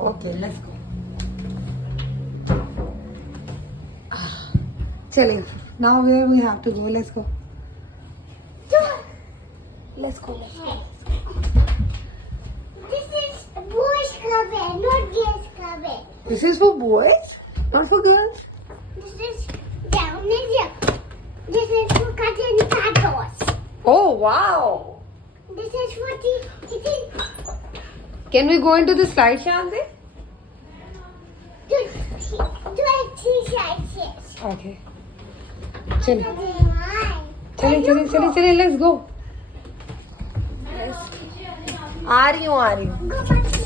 Okay, let's go. Chale. Now where we have to go? Let's go. Let's go. Let's go. This is boys' club, not girls' club. This is for boys, not for girls. This is down here. This is for cutting cards. Oh wow! This is for eating. Can we go into the slide, Shanti? Do exercises. Okay. Chale. Chale. Chale. Let's go. आ रही हूँ Go back to